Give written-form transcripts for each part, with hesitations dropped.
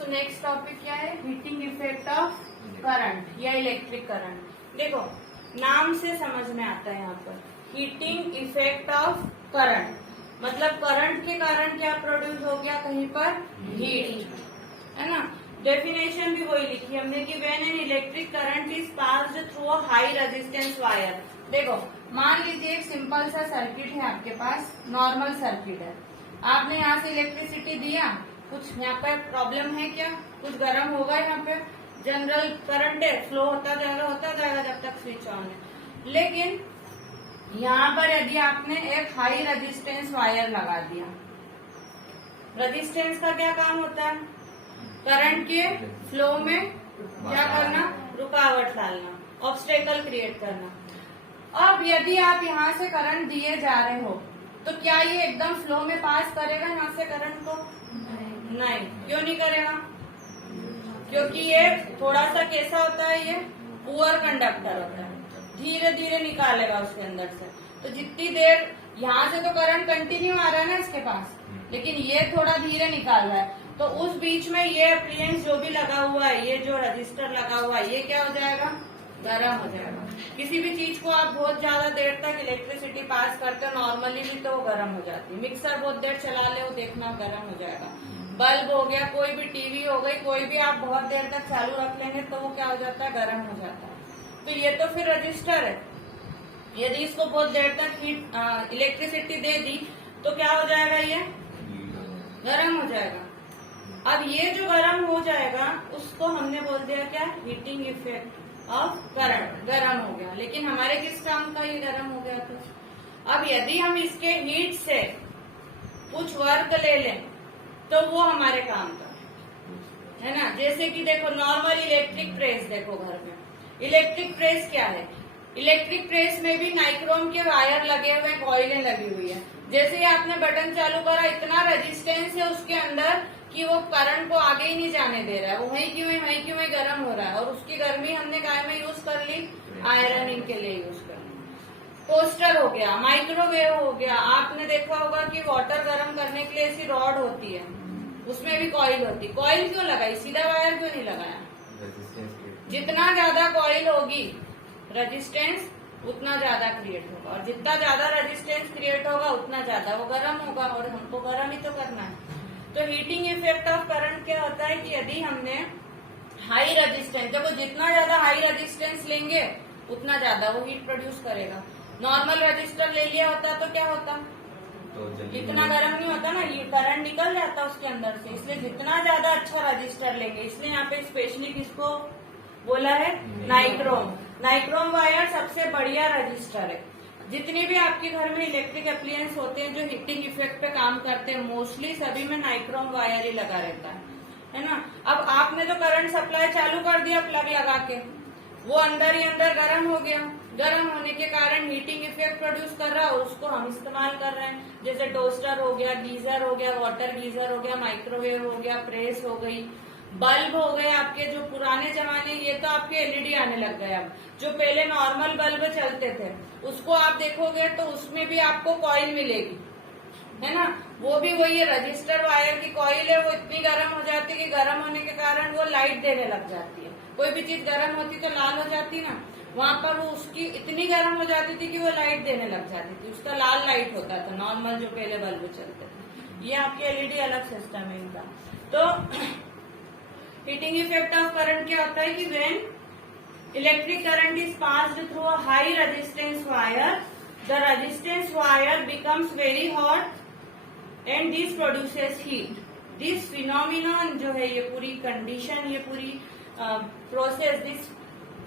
So next topic क्या है? Heating effect of current या इलेक्ट्रिक करंट। देखो नाम से समझ में आता है यहाँ पर हीटिंग इफेक्ट ऑफ करंट, मतलब करंट के कारण क्या प्रोड्यूस हो गया कहीं पर? हीट, है ना। डेफिनेशन भी वही लिखी हमने कि when an electric current is passed through a high resistance wire. देखो मान लीजिए एक सिंपल सा सर्किट है आपके पास, नॉर्मल सर्किट है, आपने यहाँ से इलेक्ट्रिसिटी दिया, कुछ यहाँ पे प्रॉब्लम है क्या? कुछ गर्म होगा यहाँ पे? जनरल करंट है, फ्लो होता जाएगा जब तक स्विच ऑन है। लेकिन यहाँ पर यदि आपने एक हाई रेजिस्टेंस वायर लगा दिया, रेजिस्टेंस का क्या काम होता है? करंट के फ्लो में क्या करना? रुकावट डालना, ऑब्स्टेकल क्रिएट करना। अब यदि आप यहाँ से करंट दिए जा रहे हो तो क्या ये एकदम फ्लो में पास करेगा यहाँ से करंट को? नहीं। क्यों नहीं करेगा? क्योंकि ये थोड़ा सा कैसा होता है, ये पुअर कंडक्टर होता है, धीरे धीरे निकालेगा उसके अंदर से। तो जितनी देर यहाँ से तो करंट कंटिन्यू आ रहा है ना इसके पास, लेकिन ये थोड़ा धीरे निकाल रहा है, तो उस बीच में ये अप्लायंस जो भी लगा हुआ है, ये जो रजिस्टर लगा हुआ है, ये क्या हो जाएगा? गर्म हो जाएगा। किसी भी चीज को आप बहुत ज्यादा देर तक इलेक्ट्रिसिटी पास करते हो नॉर्मली भी तो वो गर्म हो जाती है। मिक्सर बहुत देर चला ले वो देखना गर्म हो जाएगा। बल्ब हो गया, कोई भी टीवी हो गई, कोई भी आप बहुत देर तक चालू रख लेंगे तो वो क्या हो जाता है? गर्म हो जाता है। तो ये तो फिर रजिस्टर है, यदि इसको बहुत देर तक हीट इलेक्ट्रिसिटी दे दी तो क्या हो जाएगा? ये गर्म हो जाएगा। अब ये जो गर्म हो जाएगा उसको हमने बोल दिया क्या? हीटिंग इफेक्ट ऑफ करंट, गर्म हो गया। लेकिन हमारे किस काम का ये गर्म हो गया? तो अब यदि हम इसके हीट से कुछ वर्क ले लें तो वो हमारे काम का है ना। जैसे कि देखो नॉर्मल इलेक्ट्रिक प्रेस, देखो घर में इलेक्ट्रिक प्रेस क्या है? इलेक्ट्रिक प्रेस में भी नाइक्रोम के वायर लगे हुए, कॉइलें लगी हुई है। जैसे ही आपने बटन चालू करा, इतना रेजिस्टेंस है उसके अंदर कि वो करंट को आगे ही नहीं जाने दे रहा है, वहीं क्यों गर्म हो रहा है। और उसकी गर्मी हमने काय में यूज कर ली? आयरनिंग के लिए यूज कर ली। टोस्टर हो गया, माइक्रोवेव हो गया। आपने देखा होगा कि वाटर गर्म करने के लिए ऐसी रॉड होती है, उसमें भी कॉइल होती है। कॉइल क्यों लगाई? सीधा वायर क्यों नहीं लगाया? जितना ज्यादा कॉइल होगी रेजिस्टेंस उतना ज्यादा क्रिएट होगा, और जितना ज्यादा रेजिस्टेंस क्रिएट होगा उतना ज्यादा वो गर्म होगा, और हमको गर्म ही तो करना है। तो हीटिंग इफेक्ट ऑफ करंट क्या होता है कि यदि हमने हाई रेजिस्टेंस, देखो जितना ज्यादा हाई रेजिस्टेंस लेंगे उतना ज्यादा वो हीट प्रोड्यूस करेगा। नॉर्मल रेजिस्टर ले लिया होता तो क्या होता? तो इतना गर्म नहीं होता ना, ये करंट निकल जाता उसके अंदर से। इसलिए जितना ज्यादा अच्छा रजिस्टर लेंगे, इसलिए यहाँ पे स्पेशली किसको बोला है? नाइक्रोम। नाइक्रोम वायर सबसे बढ़िया रजिस्टर है। जितनी भी आपके घर में इलेक्ट्रिक अप्लायंस होते हैं जो हीटिंग इफेक्ट पे काम करते हैं, मोस्टली सभी में नाइक्रोम वायर ही लगा रहता है ना। अब आपने तो करंट सप्लाई चालू कर दिया प्लग लगा के, वो अंदर ही अंदर गर्म हो गया। गर्म होने के कारण हीटिंग इफेक्ट प्रोड्यूस कर रहा है, और उसको हम इस्तेमाल कर रहे हैं। जैसे टोस्टर हो गया, गीजर हो गया, वाटर गीजर हो गया, माइक्रोवेव हो गया, प्रेस हो गई, बल्ब हो गए आपके जो पुराने जमाने, ये तो आपके एलईडी आने लग गए। अब जो पहले नॉर्मल बल्ब चलते थे उसको आप देखोगे तो उसमें भी आपको कॉइल मिलेगी, है ना। वो भी वही रजिस्टर वायर की कॉइल है, वो इतनी गर्म हो जाती है कि गर्म होने के कारण वो लाइट देने लग जाती है। कोई भी चीज गर्म होती तो लाल हो जाती ना, वहां पर वो उसकी इतनी गर्म हो जाती थी कि वो लाइट देने लग जाती थी, उसका लाल लाइट होता था नॉर्मल जो पहले बल्ब चलते थे। ये आपके एलईडी अलग सिस्टम है इनका। तो हीटिंग इफेक्ट ऑफ करंट क्या होता है कि when electric current is passed through a high resistance wire, the resistance wire becomes very hot and this produces heat. This phenomenon जो है, ये पूरी कंडीशन, ये पूरी process, this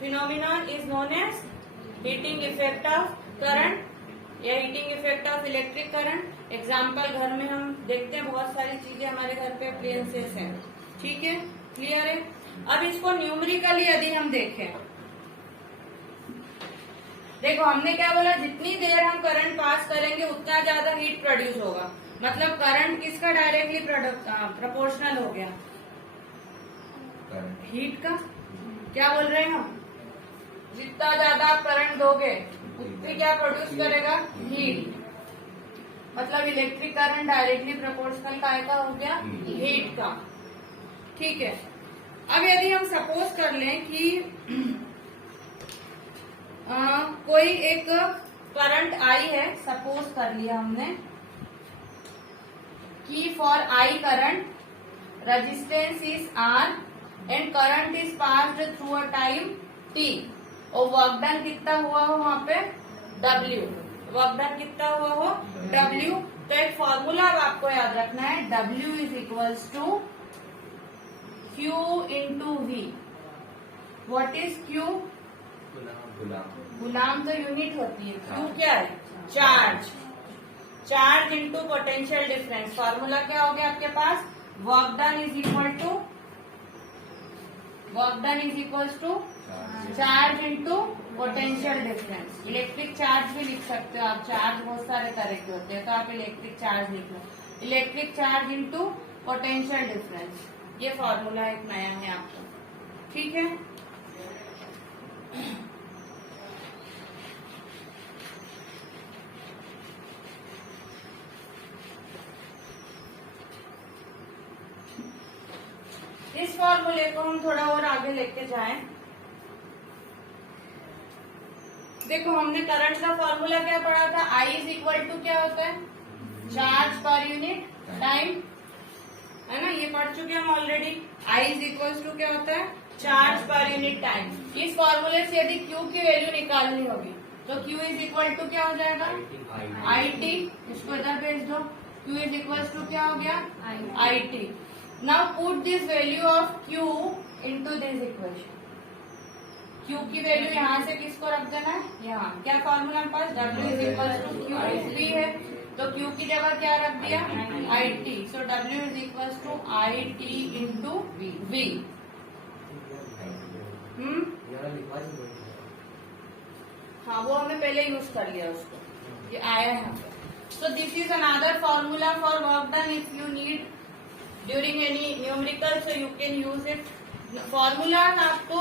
phenomenon is known as heating effect of current या heating effect of electric current. Example घर में हम देखते हैं, बहुत सारी चीजें हमारे घर पे अप्लायंसेस हैं, ठीक है, क्लियर है। अब इसको न्यूमेरिकली यदि हम देखें, देखो हमने क्या बोला? जितनी देर हम करंट पास करेंगे उतना ज्यादा हीट प्रोड्यूस होगा। मतलब करंट किसका डायरेक्टली प्रोपोर्शनल हो गया? हीट का। क्या बोल रहे हैं हम? जितना ज्यादा आप करंट दोगे उतनी क्या प्रोड्यूस करेगा? हीट। मतलब इलेक्ट्रिक करंट डायरेक्टली प्रोपोर्शनल काय का हो गया? हीट का। ठीक है। अब यदि हम सपोज कर लें कि कोई एक करंट आई है, सपोज कर लिया हमने कि for I current resistance is R and current is passed through a time T, और वर्क डन कितना हुआ हो वहां पे W, वर्क डन कितना हुआ हो W। तो एक फॉर्मूला अब आपको याद रखना है, W is equals to Q into V। What is Q? Coulomb तो यूनिट होती है, Q क्या है? Charge. Charge into potential difference. Formula क्या हो गया आपके पास? Work done is equal to charge into potential difference. Electric charge भी लिख सकते हो आप, चार्ज बहुत सारे तरह के होते हैं, तो आप इलेक्ट्रिक चार्ज लिख लो, electric charge into potential difference. ये फॉर्मूला एक नया है आपका, ठीक है। इस फॉर्मूले को हम थोड़ा और आगे लेके जाएं। देखो हमने करंट का फॉर्मूला क्या पढ़ा था? I इज इक्वल टू क्या होता है? चार्ज पर यूनिट टाइम, है ना, ये पढ़ चुके हम already. I is equal to क्या होता है? Charge per unit time. इस फॉर्मूले से यदि Q की वैल्यू निकालनी होगी तो Q इज इक्वल टू क्या हो जाएगा? IT। इसको इधर भेज दो। Q इज इक्वल टू क्या हो गया? IT। Now put this value of Q into this equation. Q की वैल्यू यहाँ से किसको रख देना है? यहाँ। क्या फॉर्मूला हमारे पास? W is equal to Q is V है, तो Q की जगह क्या रख दिया? IT। So W is equal to IT into V। हाँ, वो हमने पहले यूज कर लिया उसको, ये आया है। So this is another formula for work done if you need during any numerical, so you can use it. Formula आपको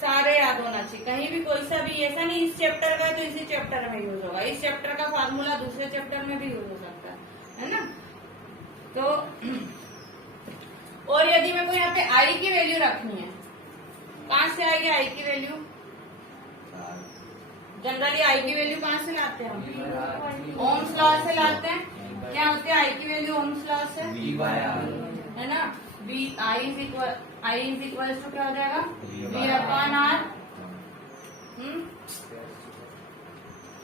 सारे याद होना चाहिए, कहीं भी कोई सा भी ऐसा नहीं इस चैप्टर का तो इसी चैप्टर में यूज होगा, इस चैप्टर का फॉर्मूला दूसरे चैप्टर में भी यूज हो सकता है ना। तो और यदि मेरे को यहाँ पे आई की वैल्यू रखनी है, कहाँ से आएगी आई की वैल्यू? जनरली आई की वैल्यू कहाँ से लाते हैं हम? ओम्स लॉ से लाते हैं। क्या होती है आई की वैल्यू ओम्स लॉ से? है ना। आई इज इक्वल टू क्या हो जाएगा? V अपॉन आर।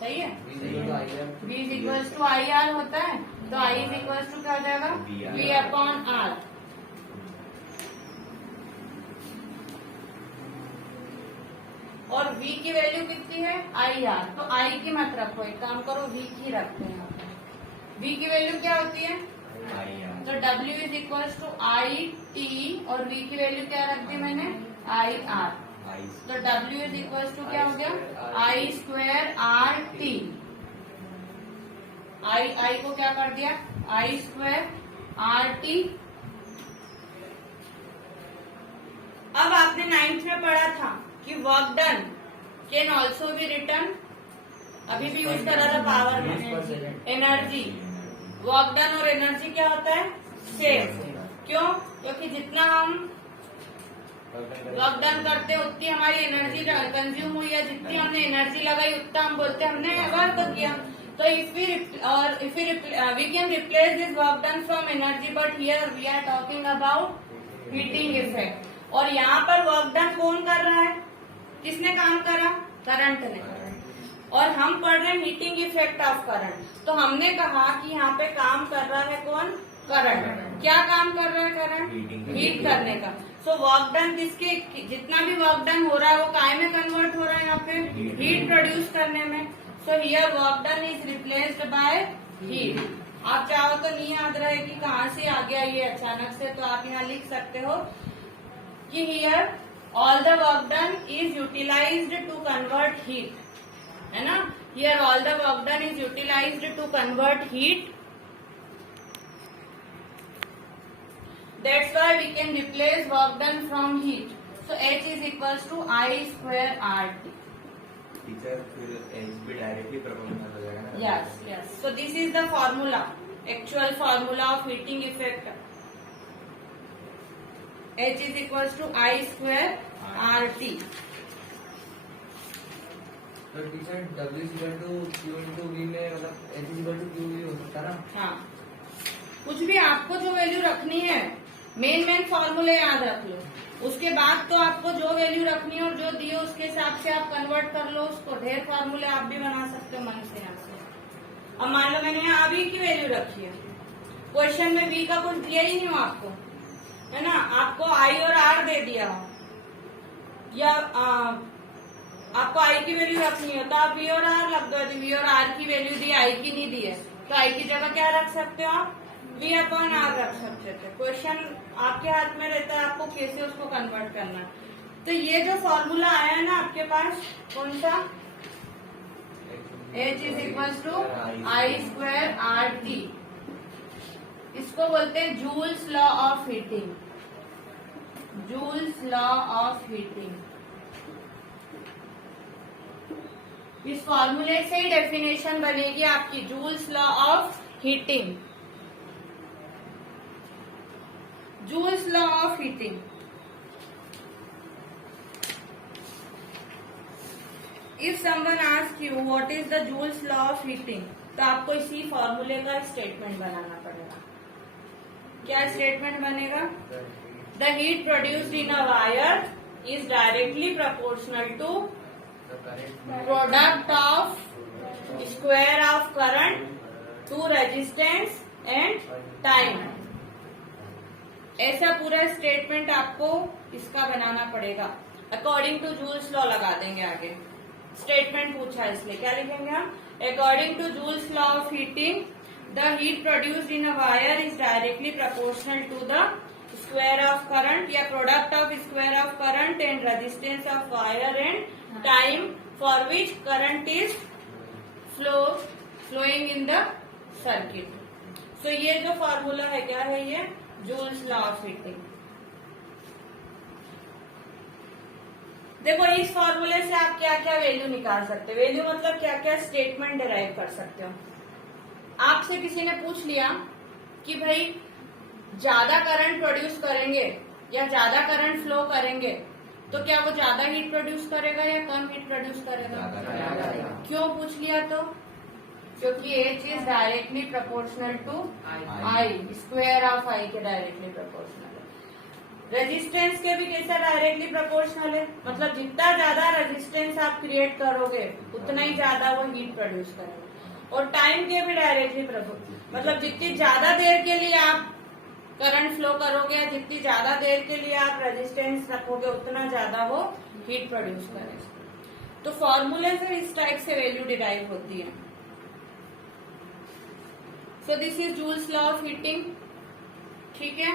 सही है। V is equal to I R होता है, तो I इज इक्वल टू क्या हो जाएगा? V अपॉन आर। और V की वैल्यू कितनी है? आई आर। तो I की मत रखो, एक काम करो V की रखते हैं। V की वैल्यू क्या होती है? तो W is equal to I T, और V की वैल्यू क्या रख दी मैंने? I R. तो W इज इक्वल टू क्या हो गया? I square are T. I को क्या कर दिया? I square are T. अब आपने 9th में पढ़ा था कि work done can also be written, अभी भी यूज करा था पावर में, एनर्जी। वर्क डन और एनर्जी क्या होता है? सेम। क्यों? क्योंकि जितना हम वर्क डन करते हैं उतनी हमारी एनर्जी कंज्यूम हुई है, जितनी हमने एनर्जी लगाई उतना हम बोलते हैं हमने वर्क किया। तो if we can replace this work done from energy, but here we are talking about heating effect. और यहाँ पर वर्क डन कौन कर रहा है? किसने काम करा? करंट ने। और हम पढ़ रहे हैं हीटिंग इफेक्ट ऑफ करंट। तो हमने कहा कि यहाँ पे काम कर रहा है कौन? करंट। क्या काम कर रहा है करंट? हीट करने का। सो वर्क डन किसके, जितना भी वर्क डन हो रहा है वो काय में कन्वर्ट हो रहा है? यहाँ पे हीट प्रोड्यूस करने में। So here work done is replaced by heat. आप चाहो तो नहीं याद रहे कि कहाँ से आ गया ये अचानक से, तो आप यहाँ लिख सकते हो कि here all the work done is utilized to convert heat, है ना। Here all the work done is utilized to convert heat, that's why we can replace work done from heat. So H is equals to I square RT. Teacher फिर H भी directly proportional हो जाएगा ना? Yes, yes. So this is the formula, actual formula of heating effect. H is equal to I square are t. तो teacher W equal to Q into V में मतलब H equal to Q भी हो सकता है ना? हाँ, कुछ भी आपको जो वैल्यू रखनी है, मेन फॉर्मूले याद रख लो, उसके बाद तो आपको जो वैल्यू रखनी है और जो दी है उसके हिसाब से आप कन्वर्ट कर लो उसको। ढेर फॉर्मूले आप भी बना सकते हो मन से यहाँ से। अब मान लो मैंने यहाँ V की वैल्यू रखी है, क्वेश्चन में V का कुछ दिया ही नहीं हो आपको, है ना, आपको I और R दे दिया हो, या आपको I की वैल्यू रखनी है तो आप V और R लग दो। V और R की वैल्यू दी, I की नहीं दी है, तो I की जगह क्या रख सकते हो आप, V अपॉन R रख सकते थे। क्वेश्चन आपके हाथ में रहता है, आपको कैसे उसको कन्वर्ट करना है। तो ये जो फॉर्मूला आया है ना आपके पास, कौन सा, H is equal to I square are T, इसको बोलते हैं Joule's law of heating. Joule's law of heating, इस फॉर्मूले से ही डेफिनेशन बनेगी आपकी, Joule's law of heating. Joule's law of heating, if someone ask you what is the Joule's law of heating, तो आपको इसी फॉर्मूले का स्टेटमेंट बनाना पड़ेगा। क्या स्टेटमेंट बनेगा, the heat produced in a wire is directly proportional to product of square of current to resistance and time. ऐसा पूरा स्टेटमेंट आपको इसका बनाना पड़ेगा। अकॉर्डिंग टू जूल्स लॉ लगा देंगे आगे, स्टेटमेंट पूछा है इसलिए क्या लिखेंगे हम, according to Joule's law of heating the heat produced in a wire is directly proportional to the square of current या product of square of current and resistance of wire and time for which current is flowing in the circuit. तो ये जो formula है क्या है, ये joules law of heating. देखो इस फॉर्मूले से आप क्या क्या वैल्यू निकाल सकते हो, वैल्यू मतलब क्या क्या स्टेटमेंट डिराइव कर सकते हो। आपसे किसी ने पूछ लिया कि भाई ज्यादा करंट प्रोड्यूस करेंगे या ज्यादा करंट फ्लो करेंगे तो क्या वो ज्यादा हीट प्रोड्यूस करेगा या कम हीट प्रोड्यूस करेगा। क्यों पूछ लिया, तो क्योंकि H is directly proportional to I, square of I के डायरेक्टली प्रोपोर्शनल है। रेजिस्टेंस के भी कैसा डायरेक्टली प्रोपोर्शनल है, मतलब जितना ज्यादा रेजिस्टेंस आप क्रिएट करोगे उतना ही ज्यादा वो हीट प्रोड्यूस करेगा। और टाइम के भी डायरेक्टली प्रोपोर्शनल, मतलब जितनी ज्यादा देर के लिए आप करंट फ्लो करोगे या जितनी ज्यादा देर के लिए आप रेजिस्टेंस रखोगे उतना ज्यादा वो हीट प्रोड्यूस करेगा। तो फॉर्मूले से इस टाइप से वैल्यू डिराइव होती है। So this is joules law of heating, ठीक है।